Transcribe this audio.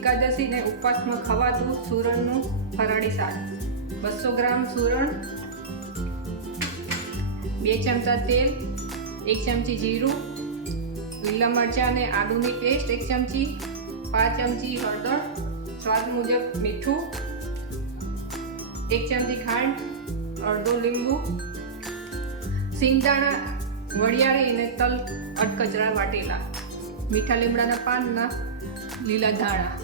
એકાદશી ને ઉપવાસમાં ખવાતું સુરણનું ફરાળી શાક. 200 ગ્રામ સુરણ, 2 ચમચા તેલ, 1 ચમચી જીરું, લીલા મરચાં અને આદુની પેસ્ટ 1 ચમચી, 5 ચમચી હળદર, સ્વાદ મુજબ મીઠું, 1 ચમચી ખાંડ, અડધો લીંબુ, સિંગદાણા વરિયાળી અને તલ અધકચરા વાટેલા, મીઠા લીમડાના પાનના લીલા ધાણા.